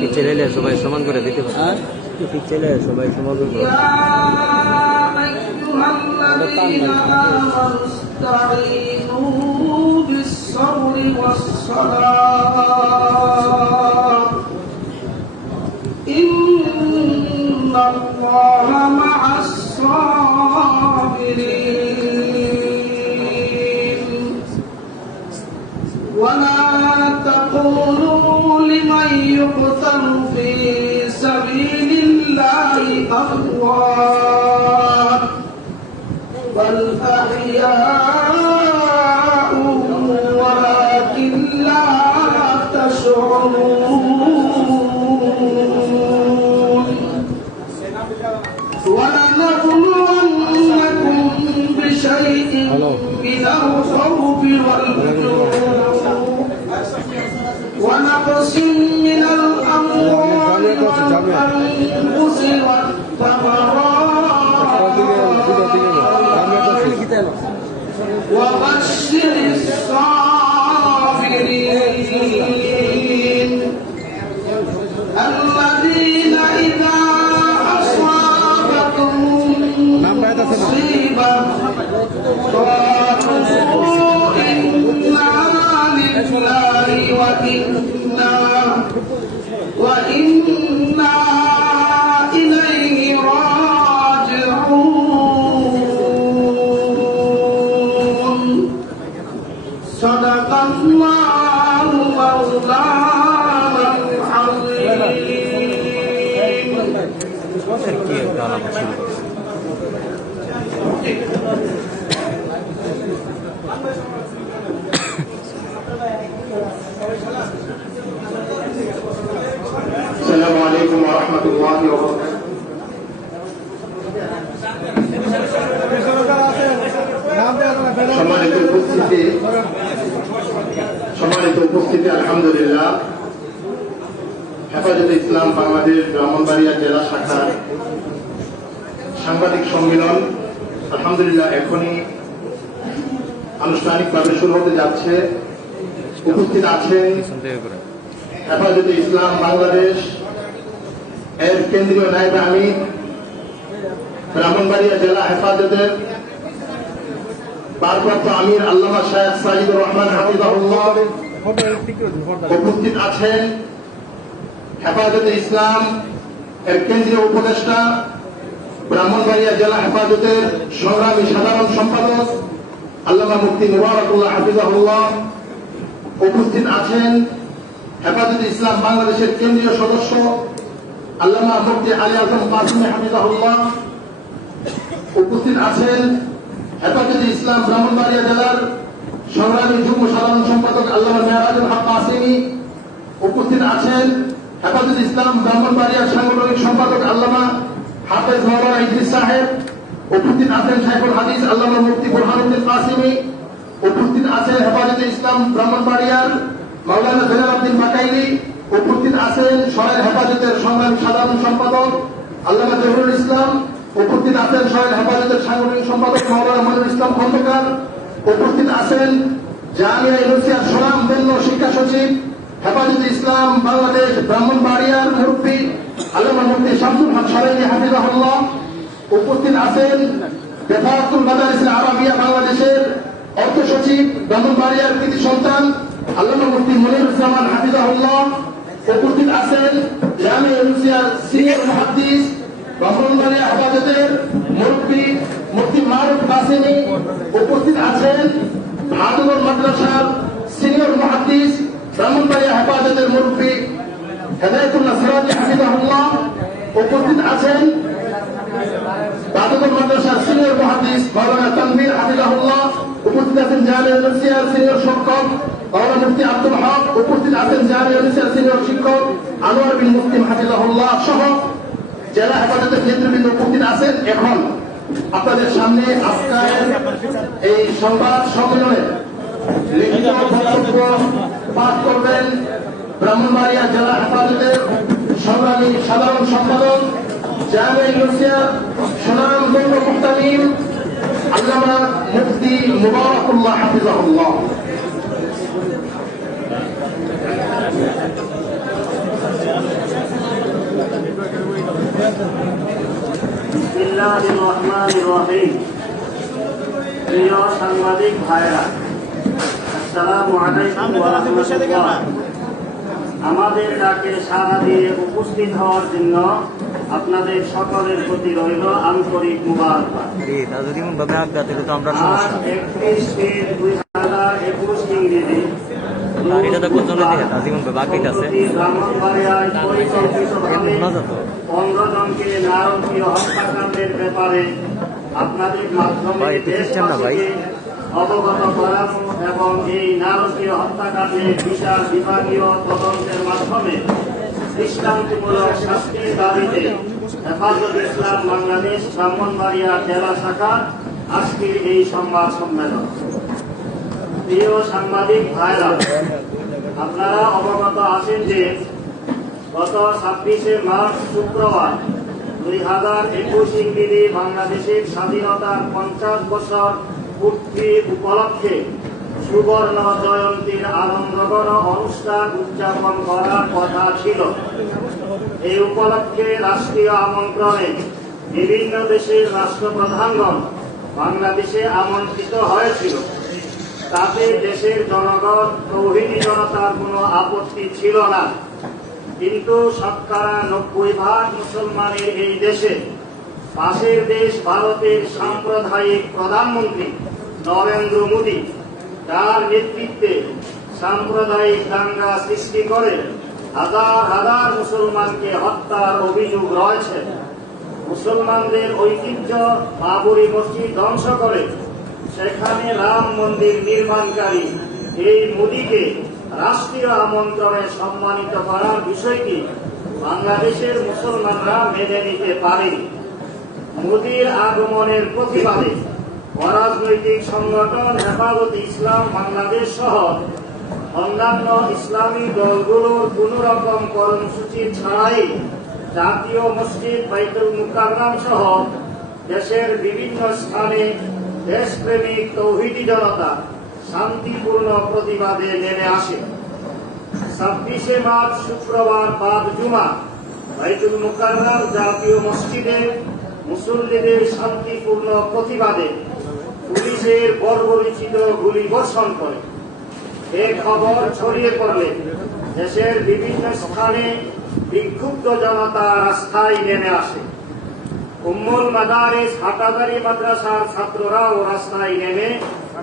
পিছলে সবাই সমান করে দিতে পারে, পিছলে সবাই সমান করে ولا تقولوا لمن يقتل في سبيل الله أموات بل أحياء ولكن لا تشعرون ولنبلونكم بشيء من الخوف والجوع ونقص من الأموال والأنفس والثمرات وبشر الصابرين الذين إذا أصابتهم مصيبة قالوا إنا لله وإنا إليه راجعون صدق الله مولانا العظيم. السلام عليكم ورحمة الله وبركاته. সম্মানিত উপস্থিতি আলহামদুলিল্লাহ, হেফাজতে ইসলাম বাংলাদেশ ব্রাহ্মণবাড়িয়া জেলা শাখার সাংবাদিক সম্মেলন আলহামদুলিল্লাহ এখনই আনুষ্ঠানিকভাবে শুরু হতে যাচ্ছে। উপস্থিত আছেন হেফাজতে ইসলাম বাংলাদেশ এর কেন্দ্রীয় নায়েবে আমির, ব্রাহ্মণবাড়িয়া জেলা হেফাজতের ভারপ্রাপ্ত আমির আল্লামা শায়েখ সাজিদুর রহমান হাফিজাহুল্লাহ। উপস্থিত আছেন হেফাজতে ইসলাম এর কেন্দ্রীয় উপদেষ্টা, ব্রাহ্মণবাড়িয়া জেলা হেফাজতের সংগ্রামী সাধারণ সম্পাদক আল্লামা মুফতি মুবারকুল্লাহ হাফিজাহুল্লাহ। উপস্থিত আছেন হেফাজতে ইসলাম বাংলাদেশের কেন্দ্রীয় সদস্য আল্লামা মুফতি আলী আজম কাসিমি হাফিজাহুল্লাহ। উপস্থিত আছেন হেফাজতে ইসলাম ব্রাহ্মণবাড়িয়া জেলার সংগ্রামী যুগ্ম সাধারণ সম্পাদক আল্লামা মেহরাজুল হক কাসিমি। উপস্থিত আছেন হেফাজতে ইসলাম ব্রাহ্মণবাড়িয়ার সাংগঠনিক সম্পাদক আল্লামা হাফেজ মাওলানা ইদ্রিস সাহেব। উপস্থিত আছেন শাইখুল হাদিস আল্লামা মুফতি বুরহানুদ্দিন কাসিমি। উপস্থিত আছেন হেফাজতে ইসলাম ব্রাহ্মণবাড়িয়ার মাওলানা জেনালউদ্দিন বাকাইলি। উপস্থিত আছেন সরাইল হেফাজতের সংগ্রামী সাধারণ সম্পাদক আল্লামা জহুরুল ইসলাম। উপস্থিত আছেন সরাইল হেফাজতের সাংগঠনিক সম্পাদক মাওলানা মনিরুল ইসলাম খন্দকার। উপস্থিত আছেন জামিয়া ইউনিভার্সিটির সুনামধন্য শিক্ষা সচিব হেফাজতে ইসলাম বাংলাদেশ ব্রাহ্মণবাড়িয়ার মুরব্বী আল্লামা মুফতি শামসুল হক সরাইলি হাফিজাহুল্লাহ। উপস্থিত আছেন বেফাতুল মাদারিসিল আরাবিয়া বাংলাদেশের অর্থ সচিব ব্রাহ্মণবাড়িয়ার কৃতি সন্তান আল্লামা মুফতি মনিরুজ্জামান হাফিজাহুল্লাহ। উপস্থিত আছেন জামিয়া ইউনিভার্সিটির সিনিয়র মুহাদ্দিস ব্রাহ্মণবাড়িয়া হেফাজতের মুরব্বী মুফতি মারুফ কাসিমি। উপস্থিত আছেন ভাদুর মাদ্রাসার সিনিয়র মুহাদ্দিস ব্রাহ্মণবাড়িয়া হেফাজতের মুরব্বী হেদায়েতুল্লাহ সিরাজি হাফিজাহুল্লাহ। উপস্থিত আছেন ভাদুর মাদ্রাসার সিনিয়র মুহাদ্দিস মাওলানা তানভীর হাফিজাহুল্লাহ। উপস্থিত আছেন জামিয়া ইউনিভার্সিটির সিনিয়র শিক্ষক মাওলানা মুফতি আব্দুল হক। উপস্থিত আছেন জামিয়া ইউনিভার্সিটির সিনিয়র শিক্ষক আনোয়ার বিন মুসলিম হাফিজাহুল্লাহ সহ জেলা হেফাজতের নেতৃবৃন্দ উপস্থিত আছেন। এখন আপনাদের সামনে আজকের এই সংবাদ সম্মেলনে লিখিত বক্তব্য পাঠ করবেন ব্রাহ্মণবাড়িয়া জেলা হেফাজতের সংগ্রামী সাধারণ সম্পাদক জামিয়া ইউনিভার্সিটির সুনামধন্য মুহতামিম আল্লামা মুফতি মুবারাকুল্লাহ হাফিজাহুল্লাহ। বিসমিল্লাহির রহমানির রহিম। প্রিয় সাংবাদিক ভাইরা, আসসালামু আলাইকুম ওয়া রাহমাতুল্লাহ। আমাদের ডাকে সাড়া দিয়ে উপস্থিত হওয়ার জন্য আপনাদের সকলের প্রতি রইল আন্তরিক মুবারকবাদ। তাজুদ্দিন ভাবে আজ্ঞা থেকে তো আমরা আজ সমস্যা 31/3/2021 ইংরেজি এটা তো কোন জন্য দিয়ে তাজীবন ভাবে আজ্ঞা আছে ব্রাহ্মণবাড়িয়ায় পরিকল্পিতভাবে না তো 15 জনকে নারকীয় হত্যাকাণ্ডের ব্যাপারে আপনাদের মাধ্যমে ভাই, এতে সিস্টেম না ভাই। অবগত করানো এবং এই নারকীয় হত্যাকাণ্ডের বিচার বিভাগীয় তদন্তের মাধ্যমে দৃষ্টান্তমূলক শাস্তির দাবিতে হেফাজত ইসলাম বাংলাদেশ ব্রাহ্মণবাড়িয়া জেলা শাখা আজকের এই সংবাদ সম্মেলন। প্রিয় সাংবাদিক ভাইরা, আপনারা অবগত আছেন যে গত 26শে মার্চ শুক্রবার 2021 ইংরেজি বাংলাদেশের স্বাধীনতার 50 বছর পূর্তি উপলক্ষে সুবর্ণ জয়ন্তীর আনন্দঘন অনুষ্ঠান উদযাপন করার কথা ছিল। এই উপলক্ষে রাষ্ট্রীয় আমন্ত্রণে বিভিন্ন দেশের রাষ্ট্রপ্রধানগণ বাংলাদেশে আমন্ত্রিত হয়েছিল। তাতে দেশের জনগণ তৌহিদি জনতার কোনো আপত্তি ছিল না, কিন্তু 90% মুসলমানের এই দেশে পাশের দেশ ভারতের সাম্প্রদায়িক প্রধানমন্ত্রী নরেন্দ্র মোদী, তার নেতৃত্বে সাম্প্রদায়িক দাঙ্গা সৃষ্টি করে হাজার হাজার মুসলমানকে হত্যার অভিযোগ রয়েছে। মুসলমানদের ঐতিহ্য বাবরি মসজিদ ধ্বংস করে সেখানে রাম মন্দির নির্মাণকারী এই মোদীকে রাষ্ট্রীয় আমন্ত্রণে সম্মানিত করার বিষয়টি বাংলাদেশের মুসলমানরা মেনে নিতে পারেনি। মোদীর আগমনের প্রতিবাদে অরাজনৈতিক সংগঠন হেফাজত ইসলাম বাংলাদেশ সহ অন্যান্য ইসলামী দলগুলোর কোন রকম কর্মসূচি ছাড়াই জাতীয় মসজিদ বাইতুল মুকাররম সহ দেশের বিভিন্ন স্থানে দেশপ্রেমিক তৌহিদি জনতা শান্তিপূর্ণ প্রতিবাদে নেমে আসে। 26শে মার্চ শুক্রবার বাদ জুমা বাইতুল মুকাররম জাতীয় মসজিদে মুসল্লিদের শান্তিপূর্ণ প্রতিবাদে পুলিশের বর্বরোচিত গুলিবর্ষণ করে। এ খবর ছড়িয়ে পড়লে দেশের বিভিন্ন স্থানে বিক্ষুব্ধ জনতা রাস্তায় নেমে আসে। উম্মুল মাদারিস হাটাদারি মাদ্রাসার ছাত্ররাও রাস্তায় নেমে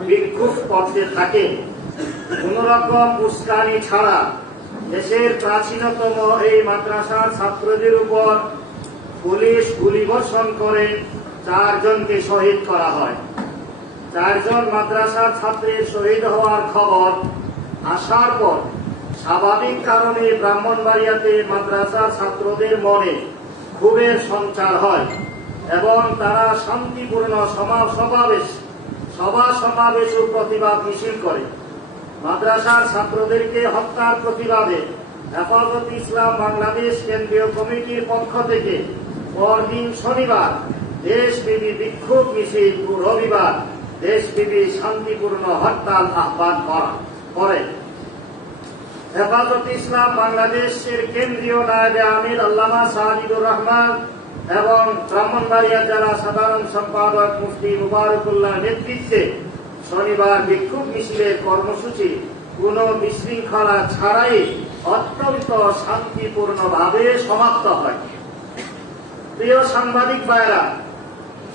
বিক্ষোভ করতে থাকে। কোন রকম উস্কানি ছাড়া দেশের প্রাচীনতম এই মাদ্রাসার ছাত্রদের উপর পুলিশ গুলিবর্ষণ করে 4 জনকে শহীদ করা হয়। 4 জন মাদ্রাসার ছাত্রের শহীদ হওয়ার খবর আসার পর স্বাভাবিক কারণে ব্রাহ্মণবাড়িয়াতে মাদ্রাসার ছাত্রদের মনে ক্ষোভের সঞ্চার হয় এবং তারা শান্তিপূর্ণ সভা সমাবেশ ও প্রতিবাদ মিছিল করে। মাদ্রাসার ছাত্রদেরকে হত্যার প্রতিবাদে হেফাজত ইসলাম বাংলাদেশ কেন্দ্রীয় কমিটির পক্ষ থেকে পরদিন শনিবার দেশব্যাপী বিক্ষোভ মিছিল ও রবিবার দেশব্যাপী শান্তিপূর্ণ হরতাল আহ্বান করে। হেফাজত ইসলাম বাংলাদেশের কেন্দ্রীয় নায়েবে আমির আল্লামা সাজিদুর রহমান এবং ব্রাহ্মণবাড়িয়া জেলা সাধারণ সম্পাদক মুফতি মুবারকুল্লাহ নেতৃত্বে শনিবার বিক্ষোভ মিছিলের কর্মসূচি কোনো বিশৃঙ্খলা ছাড়াই অত্যন্ত শান্তিপূর্ণভাবে সমাপ্ত হয়। প্রিয় সাংবাদিক ভাইরা,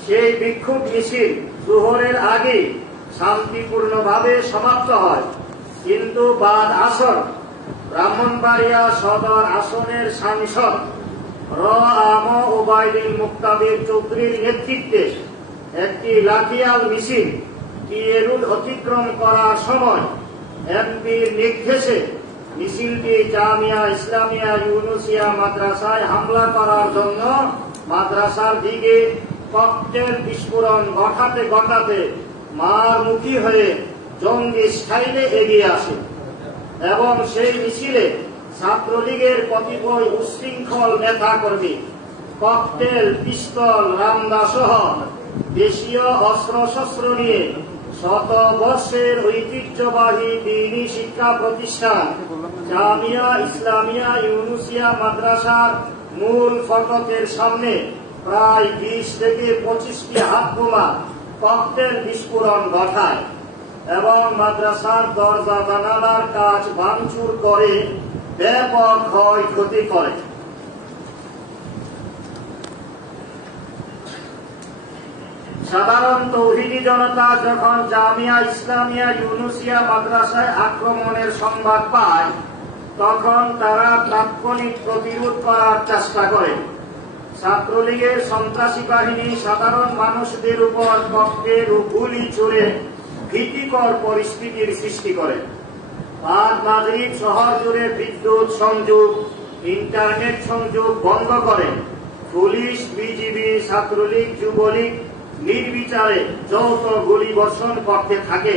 সেই বিক্ষোভ মিছিল জোহরের আগে শান্তিপূর্ণভাবে সমাপ্ত হয়, কিন্তু বাদ আসর ব্রাহ্মণবাড়িয়া সদর আসনের সাংসদ আম ওবায়দুল মুক্তাদির চৌধুরীর নেতৃত্বে একটি লাঠিয়াল মিছিল টিএ রোড অতিক্রম করার সময় এমপির নির্দেশে মিছিলটি জামিয়া ইসলামিয়া ইউনুসিয়া মাদ্রাসায় হামলা করার জন্য মাদ্রাসার দিকে ককটেল বিস্ফোরণ ঘটাতে মারমুখী হয়ে জঙ্গি স্টাইলে এগিয়ে আসে এবং সেই মিছিলে ছাত্রলীগের কতিপয় উচ্ছৃঙ্খল নেতা কর্মী ককটেল, পিস্তল, রামদা সহ দেশীয় অস্ত্রশস্ত্র নিয়ে শত বর্ষের ঐতিহ্যবাহী দ্বীনি শিক্ষা প্রতিষ্ঠান জামিয়া ইসলামিয়া ইউনুসিয়া মাদ্রাসার মূল ফটকের সামনে প্রায় 20 থেকে 25টি হাতবোমা ককটেল বিস্ফোরণ ঘটায় এবং মাদ্রাসার দরজা জানালার কাজ ভাঙচুর করে ব্যাপক ক্ষয়ক্ষতি করে। সাধারণ তৌহিদি জনতা যখন জামিয়া ইসলামিয়া ইউনুসিয়া মাদ্রাসায় আক্রমণের সংবাদ পায় তখন তারা তাৎক্ষণিক প্রতিরোধ করার চেষ্টা করে। ছাত্রলীগের সন্ত্রাসী বাহিনী সাধারণ মানুষদের উপর ককটেল ও গুলি ছুড়ে ভীতিকর পরিস্থিতির সৃষ্টি করে। বাদ মাগরিব শহর জুড়ে বিদ্যুৎ সংযোগ, ইন্টারনেট সংযোগ বন্ধ করে পুলিশ, বিজিবি, ছাত্রলীগ, যুবলীগ নির্বিচারে যৌথ গুলি বর্ষণ করতে থাকে,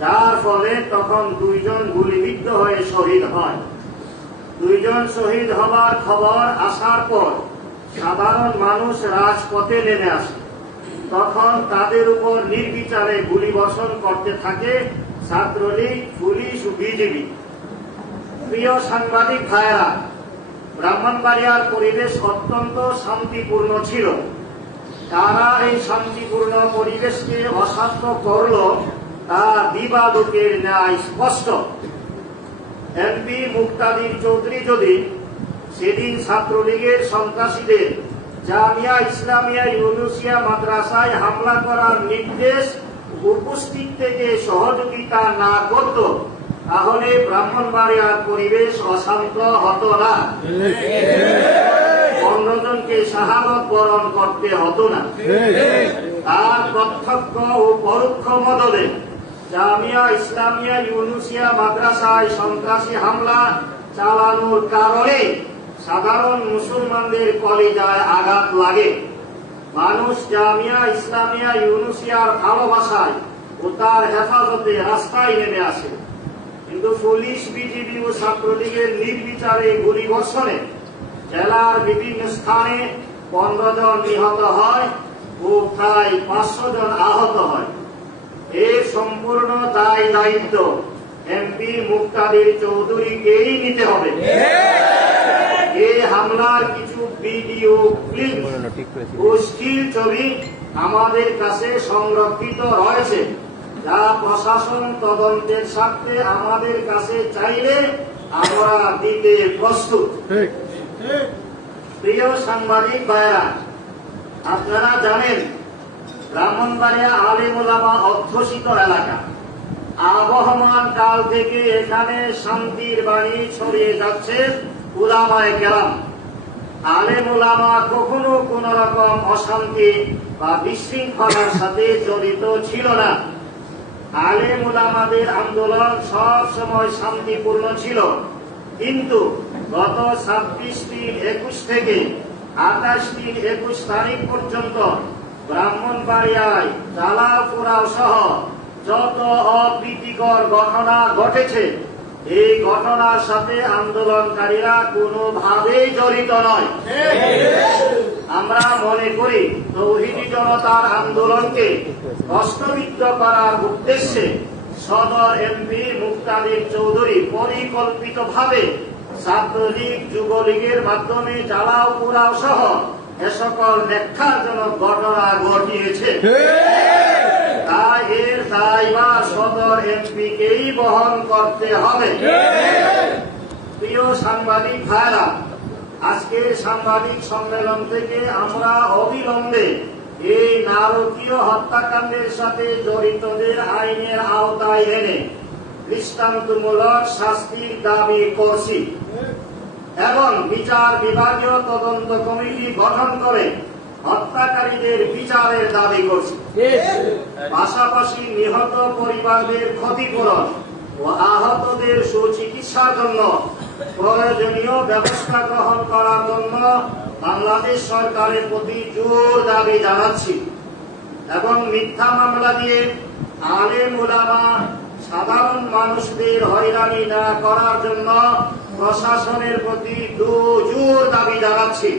যার ফলে তখন 2 জন গুলিবিদ্ধ হয়ে শহীদ হয়। 2 জন শহীদ হবার খবর আসার পর সাধারণ মানুষ রাজপথে নেমে আসে। তখন তাদের উপর নির্বিচারে গুলি বর্ষণ করতে থাকে ছাত্রলীগ, পুলিশ ও বিজিবি। প্রিয় সাংবাদিক ভাইয়েরা, ব্রাহ্মণবাড়িয়ার পরিবেশ অত্যন্ত শান্তিপূর্ণ ছিল। তারা এই শান্তিপূর্ণ পরিবেশকে অশান্ত করল তা দিবালোকের ন্যায় স্পষ্ট। এমপি মুক্তাদির চৌধুরী যদি সেদিন ছাত্রলীগের সন্ত্রাসীদের জামিয়া ইসলামিয়া ইউনুসিয়া মাদ্রাসায় হামলা করার নির্দেশ উপস্থিত থেকে সহযোগিতা না করত, তাহলে ব্রাহ্মণবাড়িয়ার পরিবেশ অশান্ত হতো না, 15 জনকে শাহাদত বরণ করতে হতো না। তার প্রত্যক্ষ ও পরোক্ষ মদদে জামিয়া ইসলামিয়া ইউনুসিয়া মাদ্রাসায় সন্ত্রাসী হামলা চালানোর কারণে সাধারণ মুসলমানদের কলিজায় আঘাত লাগে। মানুষ জামিয়া ইসলামিয়া ইউনুসিয়ার ভালোবাসায় ও তার হেফাজতে রাস্তায় নেমে আসে, কিন্তু পুলিশ, বিজিবি ও ছাত্রলীগের নির্বিচারে গুলিবর্ষণে জেলার বিভিন্ন স্থানে 15 জন নিহত হয় ও প্রায় 500 জন আহত হয়। এর সম্পূর্ণ দায়িত্ব এমপি মুক্তাদির চৌধুরীকেই নিতে হবে। এই হামলার কিছু ভিডিও ক্লিপ ও স্টিল ছবি আমাদের কাছে সংরক্ষিত রয়েছে, যা প্রশাসন তদন্তের স্বার্থে আমাদের কাছে চাইলে আমরা দিতে প্রস্তুত। প্রিয় সাংবাদিক ভাইরা, আপনারা জানেন ব্রাহ্মণবাড়িয়া আলেম ওলামা অধ্যুষিত এলাকা। আবহমান কাল থেকে এখানে শান্তির বাণী ছড়িয়ে যাচ্ছে উলামায়ে কেরাম। আলেম ওলামা কখনো কোন রকম অশান্তি বা বিশৃঙ্খলার সাথে জড়িত ছিল না। আলেম ওলামাদের আন্দোলন সব সময় শান্তিপূর্ণ ছিল, কিন্তু গত 26/21 থেকে 28/21 তারিখ পর্যন্ত ব্রাহ্মণবাড়িয়ায় জ্বালাও পোড়াও সহ যত অপ্রীতিকর ঘটনা ঘটেছে, এই ঘটনার সাথে আন্দোলনকারীরা কোনোভাবেই জড়িত নয়। আমরা মনে করি তৌহিদি জনতার আন্দোলনকে প্রশ্নবিদ্ধ করার উদ্দেশ্যে সদর এমপি মুক্তাদির চৌধুরী পরিকল্পিতভাবে ছাত্রলীগ, যুবলীগের মাধ্যমে জ্বালাও পোড়াও সহ এ সকল ব্যাখ্যাজনক ঘটনা ঘটিয়েছে। তাই এর দায়ভার সদর এমপিকেই বহন করতে হবে। প্রিয় সাংবাদিক ভাইরা, আজকের সাংবাদিক সম্মেলন থেকে আমরা অবিলম্বে এই নারকীয় হত্যাকাণ্ডের সাথে জড়িতদের আইনের আওতায় এনে দৃষ্টান্তমূলক শাস্তির দাবি করছি এবং বিচার বিভাগীয় তদন্ত কমিটি গঠন করে হত্যাকারীদের বিচারের দাবি করছি। পাশাপাশি নিহত পরিবারদের ক্ষতিপূরণ ও আহতদের সুচিকিৎসার জন্য প্রয়োজনীয় ব্যবস্থা গ্রহণ করার জন্য বাংলাদেশ সরকারের প্রতি জোর দাবি জানাচ্ছি এবং মিথ্যা মামলা দিয়ে আলেম ওলামা সাধারণ মানুষদের হয়রানি না করার জন্য প্রশাসনের প্রতি জোর দাবি জানাচ্ছি।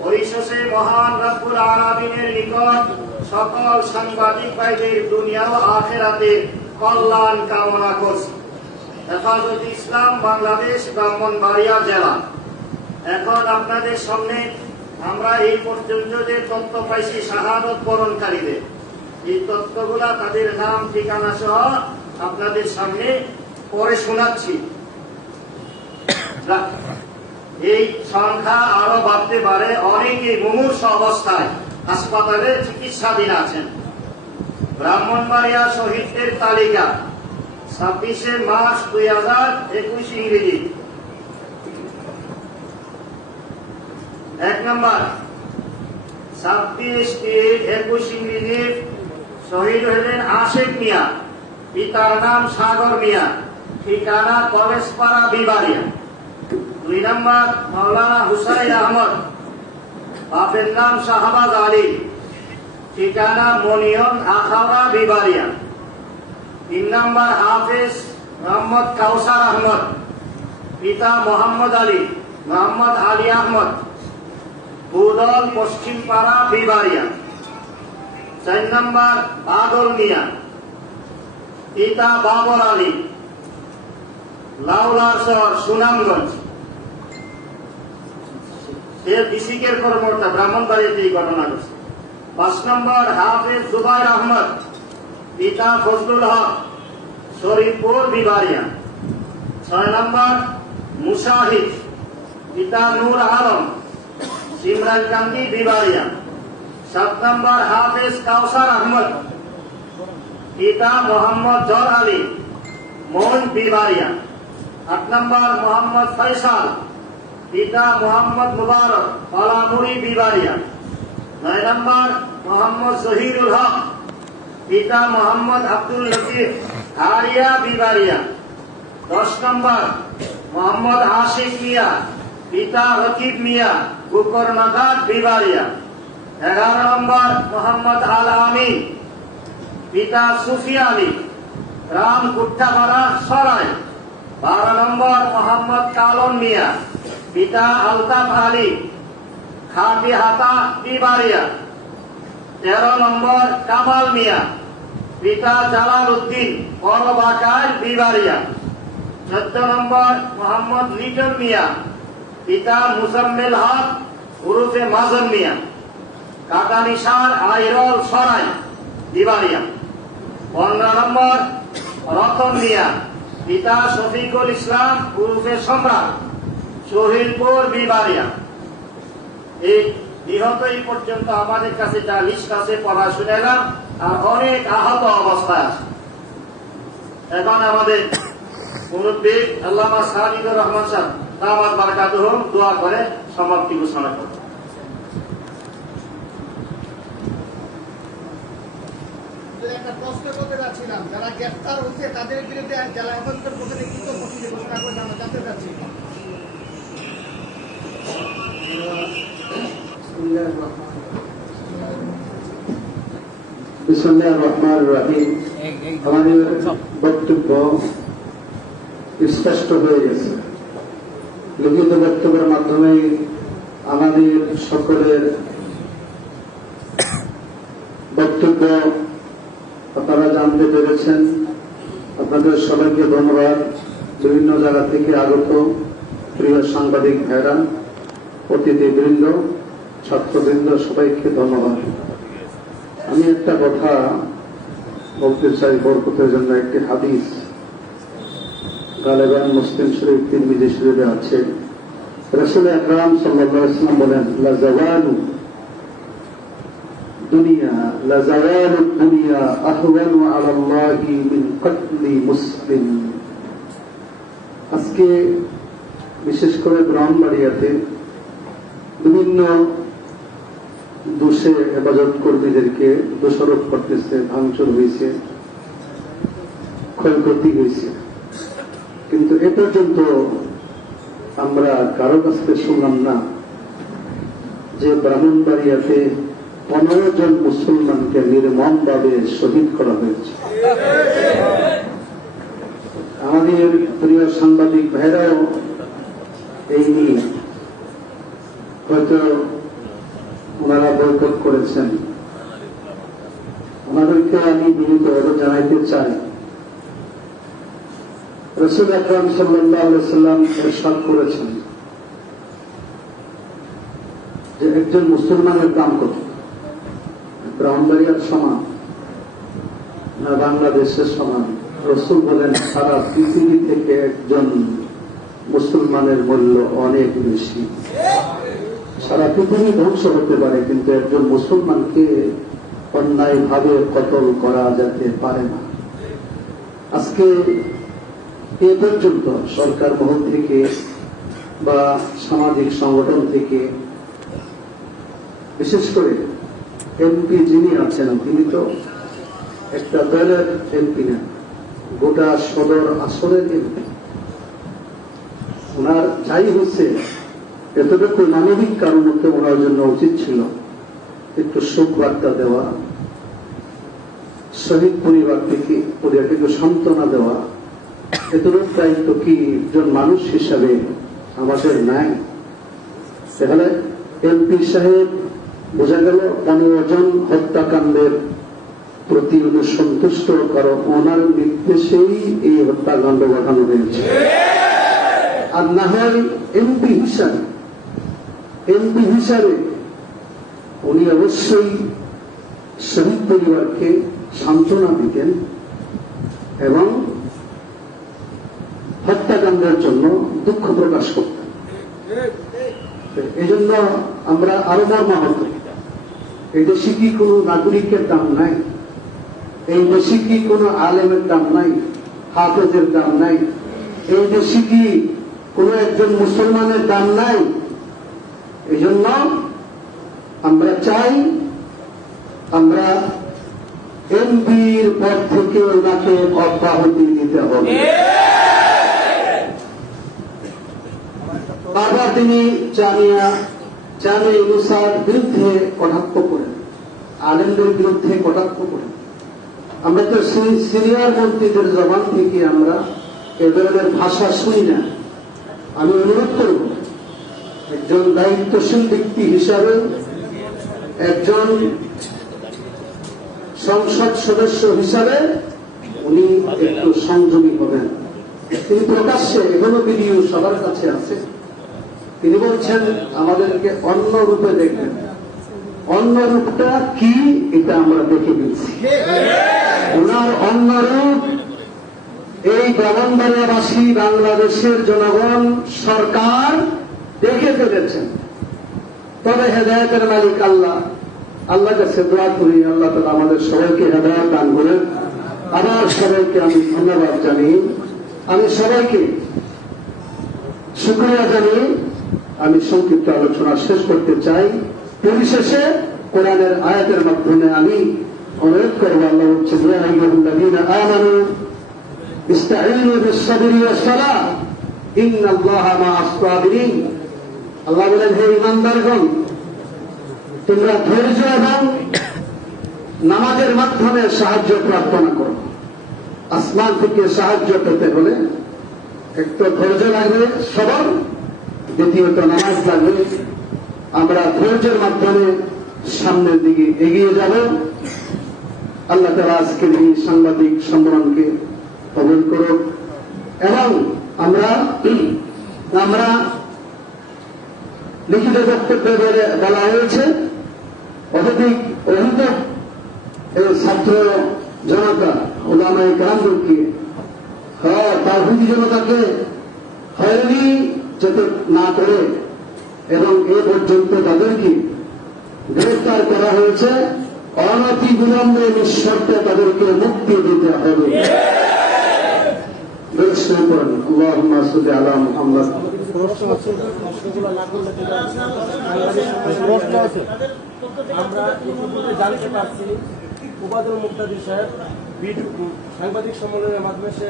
পরিশেষে মহান রব্বুল আলামিনের নিকট সকল সাংবাদিক ভাইদের দুনিয়া ও আখিরাতে কল্যাণ কামনা করছি। হেফাজত ইসলাম বাংলাদেশ ব্রাহ্মণবাড়িয়া জেলা। এখন আপনাদের সামনে আমরা এই পর্যন্ত যে তথ্য পাইছি শাহাদত বরণকারীদের, এই তথ্যগুলা তাদের নাম ঠিকানা সহ আপনাদের সামনে পরে শোনাচ্ছি। এই সংখ্যা আরো বাড়তে পারে। অনেকে মুমূর্ষ অবস্থায় হাসপাতালে চিকিৎসাধীন আছেন। ব্রাহ্মণবাড়িয়া শহীদদের তালিকা 26শে মার্চ 2021 ইংরেজি। 1 নম্বর 26/3/21 ইংরেজি শহীদ হলেন আশেক মিয়া, পিতার নাম সাগর মিয়া, ঠিকানা কলেজপাড়া বিবাড়িয়া। 2 নম্বর মাওলানা হুসাইন আহমদ, বাপের নাম শাহবাজ আলী, ঠিকানা মনিয়ন আখাউড়া বিবাড়িয়া। 3 নম্বর হাফেজ মোহাম্মদ কাউসার আহমদ, পিতা মোহাম্মদ আলী, মোহাম্মদ আলী আহমদ, বুদল পশ্চিম পাড়া বিবাড়িয়া। 4 নম্বর বাদল মিয়া, পিতা বাবর আলী, লাউলার শহর সুনামগঞ্জ। ডিসিকের কর্মকর্তা ব্রাহ্মণবাড়িয়াতে এই ঘটনা ঘটছে। 5 নম্বর হাফেজ জুবাইর আহমদ, পিতা ফজলুল হক, শরীফপুর বিবাড়িয়া। 6 নম্বর মুশাহিদ, পিতা নূর আলম, সিমরানকান্দি বিবাড়িয়া। 7 নম্বর হাফেজ কাউসার আহমদ, পিতা মোহাম্মদ জর আলী, মন বিবাড়িয়া। 8 নম্বর মোহাম্মদ ফয়সাল, পিতা মোহাম্মদ মুবারক, পালামুড়ি বিবাড়িয়া। 9 নম্বর মোহাম্মদ জহিরুল হক, পিতা মোহাম্মদ আব্দুল লতিফ, হারিয়া বিবাড়িয়া। 10 নম্বর মোহাম্মদ আশিক মিয়া, পিতা রকিব মিয়া, গুকরনাঘাট বিবাড়িয়া। 11 নম্বর মোহাম্মদ আল আমিন, পিতা সুফি আলী, রাম কুট্টাপাড়া সরাই। 12 নম্বর মোহাম্মদ কালন মিয়া, পিতা আলতাফ আলী, খাটি হাতা বিবাড়িয়া। 13 নম্বর কামাল মিয়া, পিতা জালাল উদ্দিন, বড় বাকার বিবাড়িয়া। 14 নম্বর মোহাম্মদ লিটন মিয়া, পিতা মুজাম্মেল হক উরুফে মাজন মিয়া, কাটানিসার আইরল সরাই বিবাড়িয়া। 15 নম্বর রতন মিয়া, পিতা শফিকুল ইসলাম উরুফে সম্রাট, শহীদপুর বিবাড়িয়া। এই নিহত এই পর্যন্ত আমাদের কাছে যা লিস্ট আছে পড়া শুনেলাম, আর অনেক আহত অবস্থায় আছে। এখন আমাদের মুরব্বী আল্লামা সাজিদুর রহমান সাহেব দামাত বারাকাতুহুম দোয়া করে সমাপ্তি ঘোষণা করেন। একটা প্রশ্ন করতে যাচ্ছিলাম, যারা গ্রেফতার হচ্ছে তাদের বিরুদ্ধে জেলা হেফাজতের পক্ষ থেকে কি কর্মসূচি ঘোষণা করে আমরা জানতে চাচ্ছি। বিসমিল্লাহির রহমানির রহিম। আমাদের বক্তব্য স্পষ্ট হয়ে গেছে। লিখিত বক্তব্যের মাধ্যমে আমাদের সকলের বক্তব্য আপনারা জানতে পেরেছেন। আপনাদের সবাইকে ধন্যবাদ। বিভিন্ন জায়গা থেকে আগত প্রিয় সাংবাদিক ভাইরা, অতিথিবৃন্দ, ছাত্রবৃন্দ, সবাইকে ধন্যবাদ। আমি একটা কথা বলতে চাই বরকতের জন্য। একটি হাদিস গালেবান মুসলিম শরীফ, তিরমিজি শরীফে আছে। রাসূল আকরাম সাল্লাল্লাহু আলাইহি ওয়াসাল্লাম বলেন, লাজাওয়ালু দুনিয়া লাজাওয়ালু দুনিয়া আহওয়ানু আলাল্লাহি মিন কতলি মুসলিম। আজকে বিশেষ করে ব্রাহ্মণবাড়িয়াতে বিভিন্ন দোষে হেফাজত কর্মীদেরকে দোষারোপ করতেছে, ভাঙচুর হয়েছে, ক্ষয়ক্ষতি হয়েছে, কিন্তু এ পর্যন্ত আমরা কারো কাছ থেকে শুনলাম না যে ব্রাহ্মণবাড়িয়াতে 15 জন মুসলমানকে নির্মমভাবে শহীদ করা হয়েছে। আমাদের প্রিয় সাংবাদিক ভাইরাও এই নিয়ে হয়তো ওনারা বৈঠক করেছেন, আপনাদেরকে আমি বিনীতভাবে জানাইতে চাই, রাসূল আকরাম সাল্লাল্লাহু আলাইহি সাল্লাম ইরশাদ করেছেন যে একজন মুসলমানের দাম কত? ব্রাহ্মণবাড়িয়ার সমান না বাংলাদেশের সমান? রাসূল বলেন সারা পৃথিবী থেকে একজন মুসলমানের মূল্য অনেক বেশি। সারা পৃথিবী ধ্বংস হতে পারে, কিন্তু একজন মুসলমানকে অন্যায়ভাবে কতল করা যেতে পারে না। আজকে এ পর্যন্ত সরকার মহল থেকে বা সামাজিক সংগঠন থেকে, বিশেষ করে এমপি যিনি আছেন তিনি তো একটা দলের এমপি না, গোটা সদর আসরের এমপি। ওনার যাই হচ্ছে এতটুকু মানবিক কারণে ওনার জন্য উচিত ছিল একটু শোক বার্তা দেওয়া, শহীদ পরিবার থেকে পরিবারকে সান্ত্বনা দেওয়া। এতটুকু দায়িত্ব কি একজন মানুষ হিসাবে আমাদের নাই? তাহলে এমপি সাহেব বোঝা গেল 15 জন হত্যাকাণ্ডের প্রতি উনি সন্তুষ্ট, কারণ ওনার নির্দেশেই এই হত্যাকাণ্ড ঘটানো হয়েছে। আর না হয় এমপি হিসাবে উনি অবশ্যই শহীদ পরিবারকে সান্ত্বনা দিতেন এবং হত্যাকাণ্ডের জন্য দুঃখ প্রকাশ করতেন। এই জন্য আমরা আরো মর্মাহত। এই দেশে কি কোন নাগরিকের দাম নাই? এই দেশে কি কোন আলেমের দাম নাই? হাফেজের দাম নাই? এই দেশে কি কোন একজন মুসলমানের দাম নাই? এই জন্য আমরা চাই আমরা এমপির পদ থেকে ওনাকে অব্যাহতি দিতে হবে। বারবার তিনি জামিয়া ইউনুসার বিরুদ্ধে কটাক্ষ করেন, আলেমদের বিরুদ্ধে কটাক্ষ করেন। আমরা তো সিনিয়র মন্ত্রীদের জবান থেকে আমরা এ ধরনের ভাষা শুনি না। আমি অনুরোধ করব একজন দায়িত্বশীল ব্যক্তি হিসাবে, একজন সংসদ সদস্য হিসাবে উনি একটু সংযমী হবেন। তিনি প্রকাশ্যে এখনো ভিডিও সবার কাছে আছে, তিনি বলছেন আমাদেরকে অন্য রূপে দেখবেন। অন্য রূপটা কি এটা আমরা দেখে দিচ্ছি। ওনার অন্য রূপ এই ব্রাহ্মণবাড়িয়াবাসী, বাংলাদেশের জনগণ, সরকার দেখে ফেলেছেন। তবে হেদায়েতের মালিক আল্লাহ, আল্লাহর কাছে দোয়া করি আল্লাহ তাআলা আমাদের সবাইকে হেদায়েত দান করেন। আবার সবাইকে আমি ধন্যবাদ জানিয়ে, আমি সবাইকে শুকরিয়া জানিয়ে আমি সংক্ষিপ্ত আলোচনা শেষ করতে চাই। পরিশেষে কোরআনের আয়াতের মাধ্যমে আমি অনুরোধ করব, আল্লাহ বলছেন ইয়া আইয়ুহাল্লাযীনা আমানু ইসতাঈনু বিস-সাবরি ওয়াস-সালাহ ইন্নাল্লাহা মা'আস সাবিরিন। আল্লাহ বলেন হে ঈমানদারগণ, তোমরা ধৈর্য এবং নামাজের মাধ্যমে সাহায্য প্রার্থনা করো। আসমান থেকে সাহায্য পেতে হলে একটু ধৈর্য লাগবে, সবর, দ্বিতীয়ত নামাজ লাগবে। আমরা ধৈর্যের মাধ্যমে সামনের দিকে এগিয়ে যাব। আল্লাহ তাআলা আজকের এই সাংবাদিক সম্মেলনকে কবুল করুক এবং আমরা লিখিত বক্তব্যে বলা হয়েছে অধিক এই ছাত্র জনতা ওলামায়ে কেরামদেরকে তাওহীদি জনতাকে হয়রানি যাতে না করে এবং এ পর্যন্ত তাদেরকে গ্রেফতার করা হয়েছে, অনতি বিলম্বে নিঃশর্তে তাদেরকে মুক্তি দিতে হবে। আল্লাহুম্মা সাল্লি আলা মুহাম্মাদ। আমরা ইতিপূর্বে জানতে পারছি উবাদুল মুক্তাদির সাহেব সাংবাদিক সম্মেলনের মাধ্যমে সে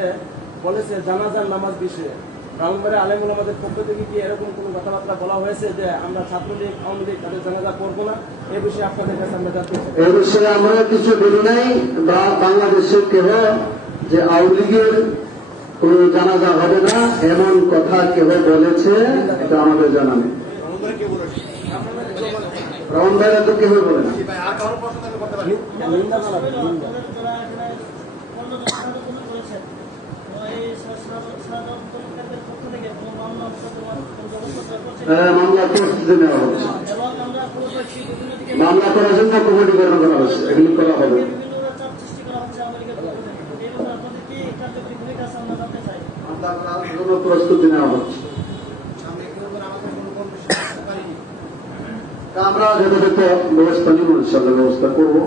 বলেছে জানাজার নামাজ বিষয়ে ব্রাহ্মণবাড়িয়া আলেম ওলামাদের পক্ষ থেকে কি এরকম কোনো কথাবার্তা বলা হয়েছে যে আমরা ছাত্রলীগ, আওয়ামী লীগ তাদের জানাজা করবো না? এ বিষয়ে আপনাদের কাছে আমরা জানতে চাই। এ বিষয়ে আমরা কিছু বলি নাই, বা বাংলাদেশের কেহ যে আওয়ামী লীগের কোন জানাজা হবে না এমন কথা কেহ বলেছে এটা আমাদের জানা নেই। রাউন্ড ভাইরা তো কেউ বলে না। আর কারো প্রশ্ন থাকলে করতে পারি। নিন্দা জানাবেন, নিন্দা। মামলা প্রস্তুতি নেওয়া হচ্ছে, মামলা করার জন্য কমিটি গঠন করা হচ্ছে, এগুলি করা হবে। প্রস্তুতি নেওয়া হচ্ছে, আমরা যথাযথ ব্যবস্থা নিব, ইনশাল্লাহ ব্যবস্থা করবো,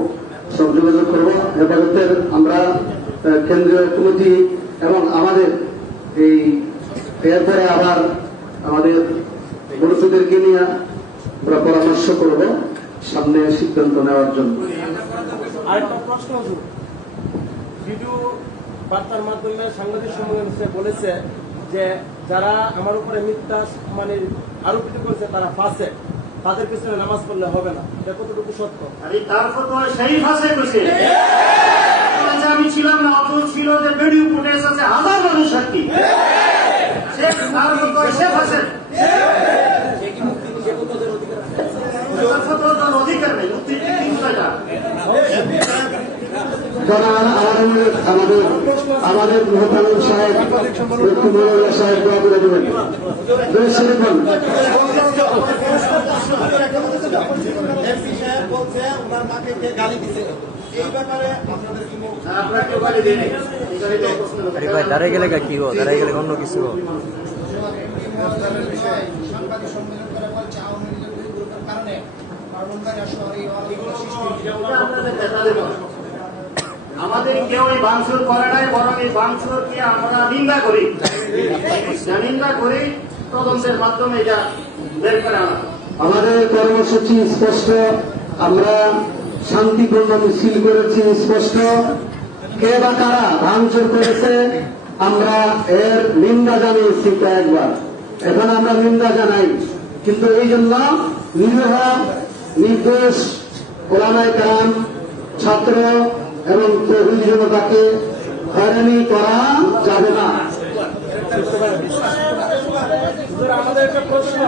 সব যোগাযোগ করবো। হেফাজতের আমরা কেন্দ্রীয় কমিটি এবং আমাদের এই এরপরে আবার আমাদের মুরব্বীদেরকে নিয়ে আমরা পরামর্শ করবো সামনে সিদ্ধান্ত নেওয়ার জন্য। আরেকটা প্রশ্ন আছে, ভিডিও বার্তার মাধ্যমে সাংবাদিক সম্মেলনে বলেছে যে যারা আমার উপরে মিথ্যা মানে আরোপিত করেছে তারা ফাঁসে, তাদের পিছনে নামাজ পড়লে হবে না, এটা কতটুকু সত্য? আরে তার ফতোয়া সেই ফাঁসে করছে। আমি ছিলাম না, অতুল ছিল, যে ভিডিও ফুটেজ আছে, হাজার মানুষ সাক্ষী। সে তার ফতোয়া সে ফাঁসে। তার ফতোয়া তার অধিকার নেই, মুক্তি কি জায়গা। যারা আমাদের মোহতামিম সাহেব, মৌলানা সাহেব দোয়া করে দেবেন। এমপি সাহেব বলছে ওনার মাকে কে গালি দিছে, এই ব্যাপারে আপনাদের কি মত? আপনাকে গালি দেয়নি, এখানে তো প্রশ্ন আরে ভাই দাঁড়ায় গেলে কি হো, দাঁড়ায় গেলে অন্য কিছু হো। সাংবাদিক সম্মেলন করে বলছে আওয়ামী লীগের দুই গ্রুপের কারণে ব্রাহ্মণবাড়িয়া শহরে আমাদের কেউ এই ভাঙচুর করে নাই, বরং এই ভাঙচুরকে আমরা নিন্দা করি। নিন্দা করি, তদন্তের মাধ্যমে এটা বের করে আনা। আমাদের কর্মসূচি স্পষ্ট, আমরা শান্তিপূর্ণ মিছিল করেছি স্পষ্ট। কে বা কারা ভাঙচুর করেছে আমরা এর নিন্দা জানিয়েছি কয়েকবার, এখন আমরা নিন্দা জানাই। কিন্তু এই জন্য নিরীহ নির্দোষ ওলামায়ে কেরাম, ছাত্র এবং তরুণ জনতাকে হয়রানি করা যাবে না। আমাদের একটা প্রশ্ন,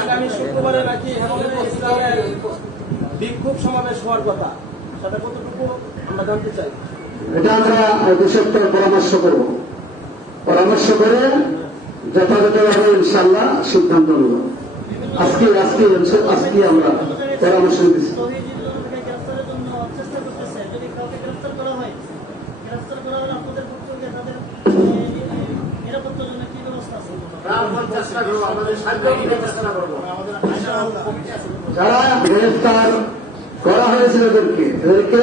আগামী শুক্রবারে নাকি হেফাজতে ইসলামের বিক্ষোভ সমাবেশ হওয়ার কথা, সেটা কতটুকু আমরা জানতে চাই। এটা আমরা দুসপ্তাহ পরামর্শ করব, পরামর্শ করে যথাযথভাবে ইনশাল্লাহ সিদ্ধান্ত নেব। আজকে আমরা পরামর্শ দিচ্ছি। চেষ্টা করবো, আমাদের সাহায্য চেষ্টা করবো। যারা গ্রেফতার করা হয়েছিল এদেরকে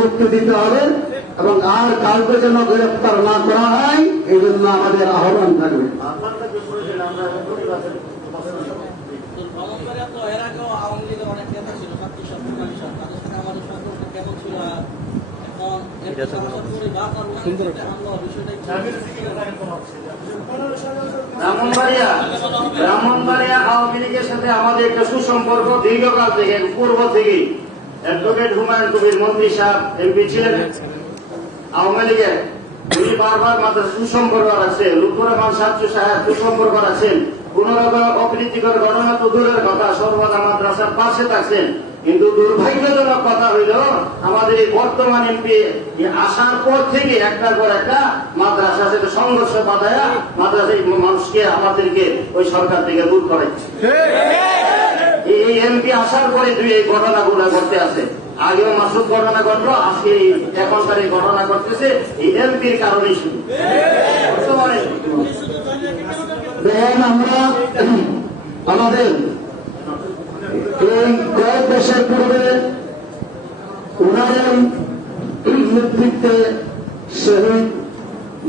মুক্তি দিতে হবে এবং আর কাউকে যেন গ্রেফতার না করা হয় এই জন্য আমাদের আহ্বান থাকবে। আপনাদের যে প্রয়োজন আমরা পরিবারের ব্রাহ্মণবাড়িয়া আওয়ামী লীগের সাথে আমাদের একটা সুসম্পর্ক দীর্ঘকাল থেকে, পূর্ব থেকে। অ্যাডভোকেট হুমায়ুন কবির মন্ত্রী সাহেব এমপি ছিলেন আওয়ামী লীগের, উনি বারবার মাত্র সুসম্পর্ক রাখছেন। লুৎফর রহমান সাচ্চু সাহেব সুসম্পর্ক রাখছেন। কোন রকম অপ্রীতিকর ঘটনা তো দূরের কথা, সর্বদা মাদ্রাসার পাশে থাকছেন। কিন্তু দুর্ভাগ্যজনক কথা হইল আমাদের এই বর্তমান এমপি আসার পর থেকে একটার পর একটা মাদ্রাসার সাথে সংঘর্ষ বাধায়া মাদ্রাসার মানুষকে আমাদেরকে ওই সরকার থেকে দূর করাচ্ছে। এই এমপি আসার পরে এই ঘটনাগুলো ঘটতে আছে। আগেও মাসুদ ঘটনা ঘটলো, আজকে এখনকার এই ঘটনা ঘটতেছে এই এমপির কারণেই শুধু। দেখেন আমরা আমাদের এই কয়েক বছর পূর্বে ওনার নেতৃত্বে শহীদ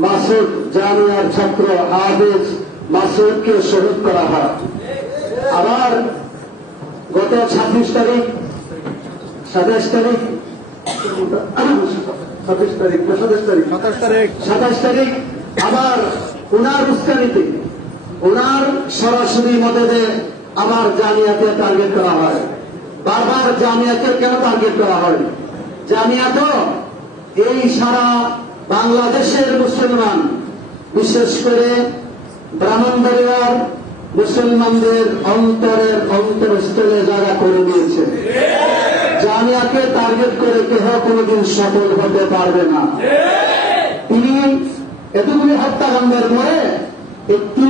মাসুদ জামিয়ার ছাত্র হাফেজ মাসুদকে শহীদ করা হয়। আবার গত 26 তারিখ 27 তারিখ আবার ওনার উস্কানিতে, ওনার সরাসরি মদদে আবার জামিয়াকে টার্গেট করা হয়। বারবার জামিয়াকে কেন টার্গেট করা হয়? জামিয়া তো এই সারা বাংলাদেশের মুসলমান, বিশেষ করে ব্রাহ্মণবাড়িয়ার মুসলমানদের অন্তরের অন্তরস্থলে জায়গা করে নিয়েছে। জামিয়াকে টার্গেট করে কেহ কোনোদিন সফল হতে পারবে না। তিনি এতগুলি হত্যাকাণ্ডের পরে একটু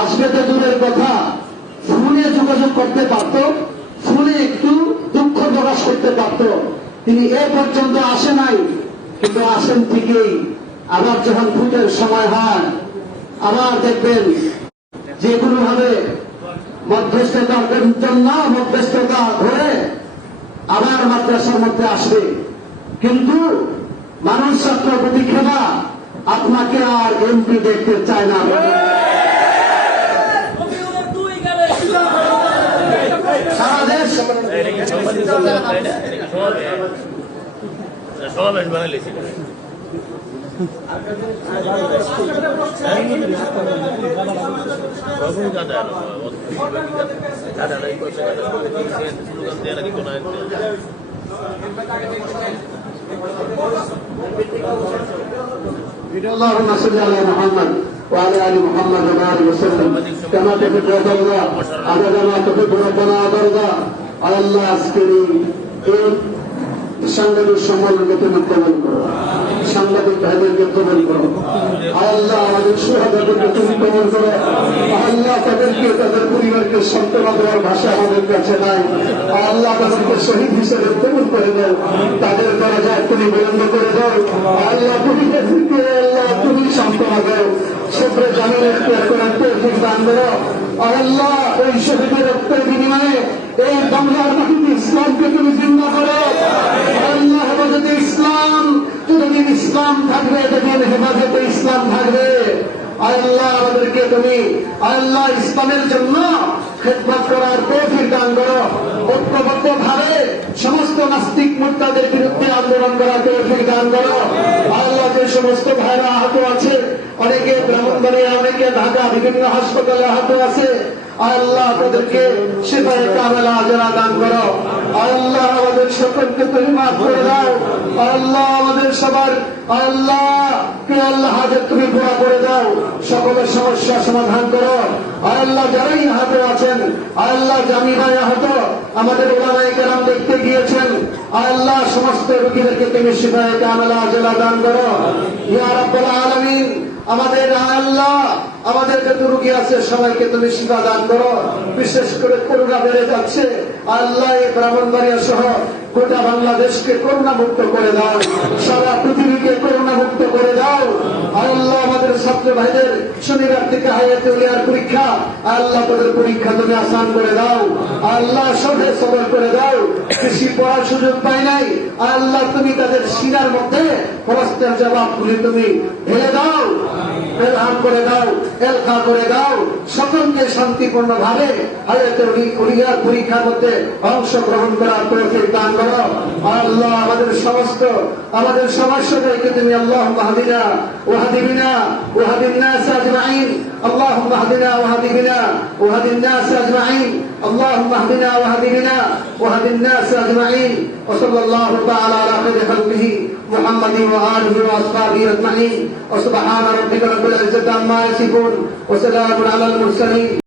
আসবে তো দূরের কথা, ফোনে যোগাযোগ করতে পারত, ফোনে একটু দুঃখ প্রকাশ করতে পারত। তিনি এ পর্যন্ত আসে নাই, কিন্তু আসেন ঠিকই। আবার যখন ভোটের সময় হয়, আবার দেখবেন যে কোনো ভাবে মধ্যস্থতার জন্য মধ্যস্থতা ধরে আবার মাদ্রাসার মধ্যে আসবে। কিন্তু মানুষ ছাত্র প্রতীক্ষা আপনাকে আর এমপি দেখতে চায় না। সারা দেশ اللهم صل على محمد وعلى ال محمد وبارك وسلم كما تحب وترضى عدد ما تحب ربنا وترضى على الله عسكري সাংবাদিক সম্মেলনকে তুমি কবল করো, সাংবাদিক ভাইদেরকে কবল করো। আল্লাহ আমাদের সুহাদাদেরকে তুমি কবল করো। আল্লাহ তাদেরকে তাদের পরিবারকে সান্ত্বনা দেওয়ার ভাষা আমাদের কাছে নাই। আল্লাহ তাদেরকে শহীদ হিসেবে কবল করে দাও, তাদের দরজা তুমি বিলম্ব করে দাও। আল্লাহ তুমি তাদেরকে আল্লাহ তুমি সান্ত্বনা দাও, সবরে জামিন ইখতিয়ার করার তৌফিক দান করো। আল্লাহ এই শহীদের রক্তের বিনিময়ে এই বাংলার মাটিতে ইসলামকে তুমি জিন্দা করো। আল্লাহ হেফাজতে ইসলাম, যতদিন ইসলাম থাকবে ততদিন হেফাজতে ইসলাম থাকবে। আল্লাহ আমাদেরকে তুমি আল্লাহ ইসলামের জন্য খেদমত করার তৌফিক দান করো। ঐক্যবদ্ধ ভাবে সমস্ত নাস্তিক মুর্তাদের বিরুদ্ধে আন্দোলন করার তৌফিক দান করো। আল্লাহ যে সমস্ত ভাইরা আহত আছে, অনেকে ব্রাহ্মণবাড়িয়া, অনেকে ঢাকা বিভিন্ন হাসপাতালে আহত আছে, আল্লাহ তাদেরকে সেবায় কামেলা আজরা দান করো। আল্লাহ আমাদের সকলকে তুমি মাফ করে দাও। আল্লাহ আমাদের সবার আল্লাহ কে আল্লাহ হাজত তুমি পুরা করে দাও, সকলের সমস্যা সমাধান করো। আল্লাহ যারাই আহত আছেন, আল্লাহ জামিনায় আহত আমাদের ওলামায়ে কেরাম দেখতে গিয়েছেন, আল্লাহ সমস্ত রোগীদেরকে তুমি সেবায় কামেলা আজরা দান করো। ইয়া রাব্বুল আলামিন আমাদের আল্লাহ আমাদের যত রোগী আছে সবাইকে তুমি শিফা দান করো। বিশেষ করে করোনা বেড়ে যাচ্ছে, আল্লাহ এই ব্রাহ্মণবাড়িয়া সহ গোটা বাংলাদেশকে করোনা মুক্ত করে দাও, সারা পৃথিবীকে করোনা মুক্ত করে দাও। আল্লাহ আমাদের ছাত্র ভাইদের শনিবার থেকে হায়াতে উলিয়ার পরীক্ষা, আল্লাহ তাদের পরীক্ষা তুমি আসান করে দাও। আল্লাহ সবে সবর করে দাও। কৃষি পড়ার সুযোগ পাই নাই, আল্লাহ তুমি তাদের সিনার মধ্যে প্রশ্নের জবাবগুলি তুমি ঢেলে দাও, এলহাম করে দাও, এলকা করে দাও। সকলকে শান্তিপূর্ণ ভাবে হায়াতে উলিয়ার পরীক্ষার মধ্যে অংশগ্রহণ করার তৌফিক দান করো। আল্লাহ আমাদের সমস্যাকে তুমি আল্লাহুম্মা হাদিনা ওয়া হাদি বিনা ওয়া হাদিন নাস আজমাইন। اللهم اهدنا واهد بنا واهد الناس اجمعين. اللهم اهدنا واهد بنا واهد الناس اجمعين. وصلى الله تعالى على خير خلقه محمد واله واصحابه اجمعين. وسبحان ربك رب العزه عما يصفون وسلام على المرسلين.